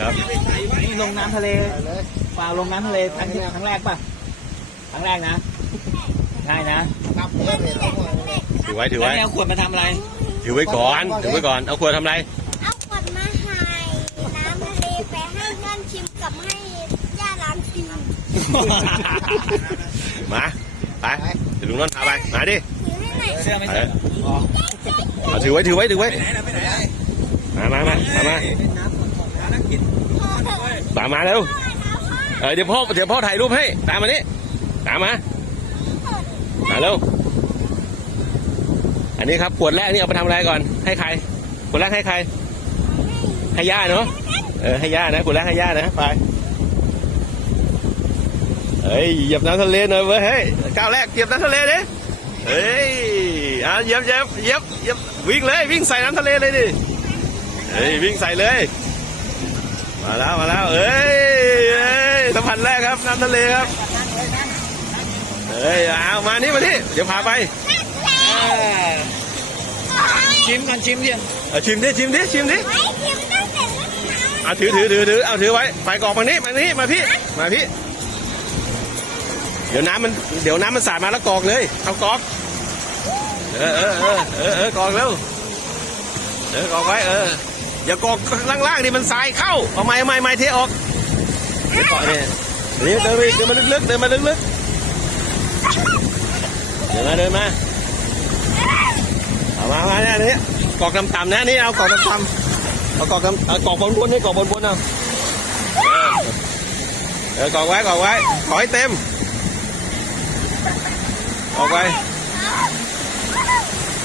ครับนี่ลงน้ำทะเลเปล่าลงน้ำทะเลครั้งแรกป่ะครั้งแรกนะใช่นะถือไว้แล้วเอาขวดมาทำอะไรถือไว้ก่อนเอาขวดทำอะไรเอาขวดมาให้น้ำทะเลไปให้เพื่อนชิมกับให้ย่าล้างชิมมาไปเดี๋ยวลุงน้นพาไปมาดิถือให้หน่อยเสื้อไม่ใส่เอาถือไว้มาตามมาเร็วเดี๋ยวพ่อถ่ายรูปให้ตามมานี่ตามมาเร็วอันนี้ครับขวดแรกนี่เอาไปทำอะไรก่อนให้ใครขวดแรกให้ใครให้ย่าเนาะให้ย่านะขวดแรกให้ย่านะไปเหยียบน้ำทะเลหน่อยเว้ยเฮ้ยก้าวแรกเหยียบน้ำทะเลดิเหยียบวิ่งเลยวิ่งใส่น้ำทะเลเลยดิวิ่งใส่เลยมาแล้วสัมผัสแรกครับน้ำทะเลครับเอามานี่เดี๋ยวพาไปชิมกันชิมดิชิมดิไม่ชิมตั้งแต่เมื่อเช้าถือไว้ไปกอกมานี่มาพี่เดี๋ยวน้ำมันสาดมาแล้วกอกเลยเอากอกกอกเร็วกอกไว้อย่ากอกล่างๆดิมันทรายเข้าเอาไม้เทออกเกาะเนี่ยนี่เดินมาลึกเดินมาเดินมาเอามาเนี่ยกอกต่ำๆนะนี่เอากอกต่ำๆเอากอกบนนี่กอกบนเอากอกไว้ขอให้เต็มออกไป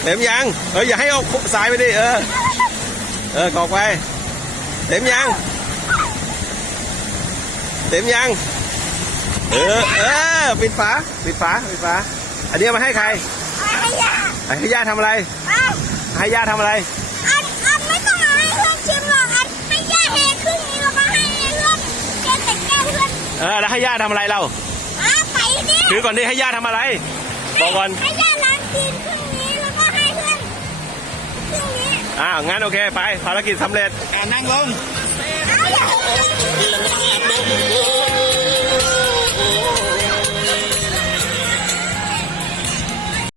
เต็มยังอย่าให้เอาสายไปดิกอกไปเต็มยังปิดฝาอันนี้มาให้ใครให้ย่าทำอะไรให้ย่าทำอะไรไม่ต้องมาให้เพื่อนชิมหรอกให้ย่าเทครึ่งนี้แล้วมาให้เพื่อนเทใส่แก้วเพื่อนแล้วให้ย่าทำอะไรเราไปดิถือก่อนดิให้ย่าทำอะไรบอกก่อนให้ย่าล้างตีนครึ่งนี้แล้วก็ให้เพื่อนครึ่งนี้งั้นโอเคไปภารกิจสำเร็จนั่งลงอย่า